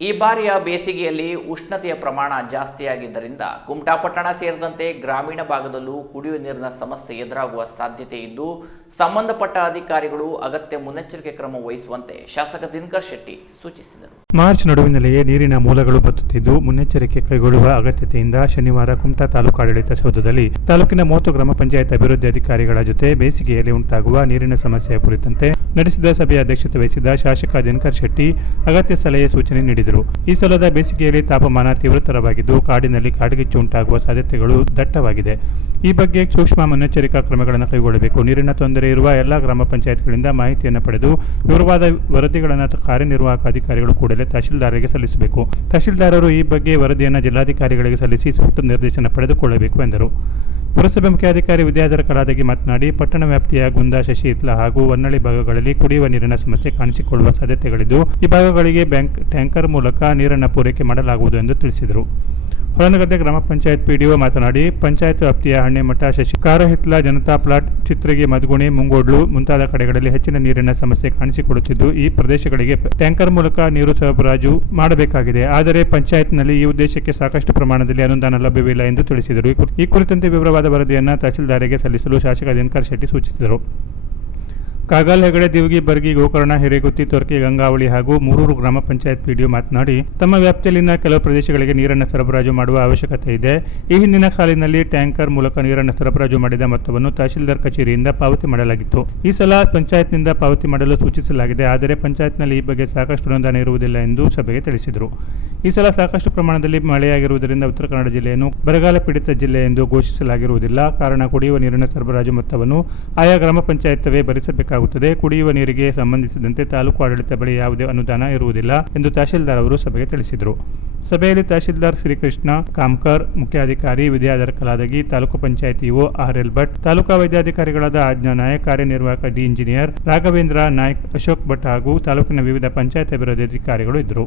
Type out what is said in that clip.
ಈ ಬಾರಿಯ ಬೇಸಿಗೆಯಲ್ಲಿ ಉಷ್ಣತೆಯ ಪ್ರಮಾಣ ಜಾಸ್ತಿಯಾಗಿದ್ದರಿಂದ ಕುಮಟಾಪಟ್ಟಣ ಸೇರಿದಂತೆ ಗ್ರಾಮೀಣ ಭಾಗದಲ್ಲೂ ಕುಡಿಯುವ ನೀರಿನ ಸಮಸ್ಯೆ ಎದುರಾಗುವ ಸಾಧ್ಯತೆ ಇದ್ದು, ಸಂಬಂಧಪಟ್ಟ ಅಧಿಕಾರಿಗಳು ಅಗತ್ಯ ಮುನ್ನೆಚ್ಚರಿಕೆ ಕ್ರಮ ವಹಿಸುವಂತೆ ಶಾಸಕ ದಿನಕರ್ ಶೆಟ್ಟಿ ಸೂಚಿಸಿದರು. ಮಾರ್ಚ್ ನಡುವಿನಲ್ಲಿಯೇ ನೀರಿನ ಮೂಲಗಳು ಬತ್ತುತ್ತಿದ್ದು, ಮುನ್ನೆಚ್ಚರಿಕೆ ಕೈಗೊಳ್ಳುವ ಅಗತ್ಯತೆಯಿಂದ ಶನಿವಾರ ಕುಮಟಾ ತಾಲೂಕು ಆಡಳಿತ ಸೌಧದಲ್ಲಿ ತಾಲೂಕಿನ ಮೂವತ್ತು ಗ್ರಾಮ ಪಂಚಾಯತ್ ಅಭಿವೃದ್ಧಿ ಅಧಿಕಾರಿಗಳ ಜೊತೆ ಬೇಸಿಗೆಯಲ್ಲಿ ಉಂಟಾಗುವ ನೀರಿನ ಸಮಸ್ಯೆಯ ಕುರಿತಂತೆ ನಡೆಸಿದ ಸಭೆಯ ಅಧ್ಯಕ್ಷತೆ ವಹಿಸಿದ ಶಾಸಕ ದಿನಕರ್ ಶೆಟ್ಟಿ ಅಗತ್ಯ ಸಲಹೆ ಸೂಚನೆ ನೀಡಿದರು. ಈ ಸಲದ ಬೇಸಿಗೆಯಲ್ಲಿ ತಾಪಮಾನ ತೀವ್ರತರವಾಗಿದ್ದು, ಕಾಡಿನಲ್ಲಿ ಕಾಡ್ಗಿಚ್ಚು ಉಂಟಾಗುವ ಸಾಧ್ಯತೆಗಳು ದಟ್ಟವಾಗಿದೆ. ಈ ಬಗ್ಗೆ ಸೂಕ್ಷ್ಮ ಮುನ್ನೆಚ್ಚರಿಕಾ ಕ್ರಮಗಳನ್ನು ಕೈಗೊಳ್ಳಬೇಕು. ನೀರಿನ ತೊಂದರೆ ಇರುವ ಎಲ್ಲ ಗ್ರಾಮ ಪಂಚಾಯತ್ಗಳಿಂದ ಮಾಹಿತಿಯನ್ನು ಪಡೆದು, ವಿವರವಾದ ವರದಿಗಳನ್ನು ಕಾರ್ಯನಿರ್ವಾಹಕ ಅಧಿಕಾರಿಗಳು ಕೂಡಲೇ ತಹಶೀಲ್ದಾರರಿಗೆ ಸಲ್ಲಿಸಬೇಕು. ತಹಶೀಲ್ದಾರರು ಈ ಬಗ್ಗೆ ವರದಿಯನ್ನು ಜಿಲ್ಲಾಧಿಕಾರಿಗಳಿಗೆ ಸಲ್ಲಿಸಿ ಸೂಕ್ತ ನಿರ್ದೇಶನ ಪಡೆದುಕೊಳ್ಳಬೇಕು ಎಂದರು. ಪುರಸಭೆ ಮುಖ್ಯಾಧಿಕಾರಿ ವಿದ್ಯಾಧರ ಕಲಾದಗಿ ಮಾತನಾಡಿ, ಪಟ್ಟಣ ವ್ಯಾಪ್ತಿಯ ಗುಂದಾ ಶಶಿತ್ಲ ಹಾಗೂ ಹೊನ್ನಳ್ಳಿ ಭಾಗಗಳಲ್ಲಿ ಕುಡಿಯುವ ನೀರಿನ ಸಮಸ್ಯೆ ಕಾಣಿಸಿಕೊಳ್ಳುವ ಸಾಧ್ಯತೆಗಳಿದ್ದು, ಈ ಭಾಗಗಳಿಗೆ ಬ್ಯಾಂಕ್ ಟ್ಯಾಂಕರ್ ಮೂಲಕ ನೀರನ್ನು ಪೂರೈಕೆ ಮಾಡಲಾಗುವುದು ಎಂದು ತಿಳಿಸಿದರು. ಹೊಳನಗದ್ದೆ ಗ್ರಾಮ ಪಂಚಾಯತ್ ಪಿಡಿಒ ಮಾತನಾಡಿ, ಪಂಚಾಯತ್ ವ್ಯಾಪ್ತಿಯ ಹಣ್ಣೆಮಠ ಶಶಿ ಕಾರಹಿತ್ಲ ಜನತಾ ಪ್ಲಾಟ್, ಚಿತ್ರಗಿ ಮಧುಗುಣಿ ಮುಂಗೋಡ್ಲು ಮುಂತಾದ ಕಡೆಗಳಲ್ಲಿ ಹೆಚ್ಚಿನ ನೀರಿನ ಸಮಸ್ಯೆ ಕಾಣಿಸಿಕೊಡುತ್ತಿದ್ದು ಈ ಪ್ರದೇಶಗಳಿಗೆ ಟ್ಯಾಂಕರ್ ಮೂಲಕ ನೀರು ಸರಬರಾಜು ಮಾಡಬೇಕಾಗಿದೆ. ಆದರೆ ಪಂಚಾಯತ್ನಲ್ಲಿ ಈ ಉದ್ದೇಶಕ್ಕೆ ಸಾಕಷ್ಟು ಪ್ರಮಾಣದಲ್ಲಿ ಅನುದಾನ ಲಭ್ಯವಿಲ್ಲ ಎಂದು ತಿಳಿಸಿದರು. ಈ ಕುರಿತಂತೆ ವಿವರವಾದ ವರದಿಯನ್ನು ತಹಸೀಲ್ದಾರಿಗೆ ಸಲ್ಲಿಸಲು ಶಾಸಕ ದಿನಕರ್ ಶೆಟ್ಟಿ ಸೂಚಿಸಿದರು. ಕಾಗಲ್ ಹೆಗಡೆ ದಿವಗಿ, ಬರ್ಗಿ, ಗೋಕರ್ಣ, ಹಿರೇಗುತ್ತಿ, ತೊರ್ಕಿ, ಗಂಗಾವಳಿ ಹಾಗೂ ಮೂರೂರು ಗ್ರಾಮ ಪಂಚಾಯತ್ ಪಿಡಿಒ ಮಾತನಾಡಿ, ತಮ್ಮ ವ್ಯಾಪ್ತಿಯಲ್ಲಿನ ಕೆಲವು ಪ್ರದೇಶಗಳಿಗೆ ನೀರನ್ನು ಸರಬರಾಜು ಮಾಡುವ ಅವಶ್ಯಕತೆ ಇದೆ. ಈ ಹಿಂದಿನ ಸಾಲಿನಲ್ಲಿ ಟ್ಯಾಂಕರ್ ಮೂಲಕ ನೀರನ್ನು ಸರಬರಾಜು ಮಾಡಿದ ಮೊತ್ತವನ್ನು ತಹಶೀಲ್ದಾರ್ ಕಚೇರಿಯಿಂದ ಪಾವತಿ ಮಾಡಲಾಗಿತ್ತು. ಈ ಸಲ ಪಂಚಾಯತ್ನಿಂದ ಪಾವತಿ ಮಾಡಲು ಸೂಚಿಸಲಾಗಿದೆ, ಆದರೆ ಪಂಚಾಯತ್ನಲ್ಲಿ ಈ ಬಗ್ಗೆ ಸಾಕಷ್ಟು ಅನುದಾನ ಇರುವುದಿಲ್ಲ ಎಂದು ಸಭೆಗೆ ತಿಳಿಸಿದರು. ಈ ಸಲ ಸಾಕಷ್ಟು ಪ್ರಮಾಣದಲ್ಲಿ ಮಳೆಯಾಗಿರುವುದರಿಂದ ಉತ್ತರ ಕನ್ನಡ ಜಿಲ್ಲೆಯನ್ನು ಬರಗಾಲ ಪೀಡಿತ ಜಿಲ್ಲೆ ಎಂದು ಘೋಷಿಸಲಾಗಿರುವುದಿಲ್ಲ. ಕಾರಣ ಕುಡಿಯುವ ನೀರಿನ ಸರಬರಾಜು ಮೊತ್ತವನ್ನು ಆಯಾ ಗ್ರಾಮ ಪಂಚಾಯತ್ವೇ ಭರಿಸಬೇಕಾಗುತ್ತದೆ. ಕುಡಿಯುವ ನೀರಿಗೆ ಸಂಬಂಧಿಸಿದಂತೆ ತಾಲೂಕು ಆಡಳಿತ ಬಳಿ ಯಾವುದೇ ಅನುದಾನ ಇರುವುದಿಲ್ಲ ಎಂದು ತಹಶೀಲ್ದಾರ್ ಅವರು ಸಭೆಗೆ ತಿಳಿಸಿದರು. ಸಭೆಯಲ್ಲಿ ತಹಶೀಲ್ದಾರ್ ಶ್ರೀಕೃಷ್ಣ, ಕಾಮ್ಕರ್, ಮುಖ್ಯಾಧಿಕಾರಿ Vidyadhar Kaladagi, taluk panchayat EO R L Bhat, taluka ವೈದ್ಯಾಧಿಕಾರಿಗಳಾದ Ajna Nayak, ಕಾರ್ಯನಿರ್ವಾಹಕ ಡಿ ಇಂಜಿನಿಯರ್ ರಾಘವೇಂದ್ರ ನಾಯ್ಕ್ ಅಶೋಕ್ ಭಟ್ ಹಾಗೂ ತಾಲೂಕಿನ ವಿವಿಧ ಪಂಚಾಯತ್ ಅಭಿವೃದ್ಧಿ ಅಧಿಕಾರಿಗಳು ಇದ್ದರು.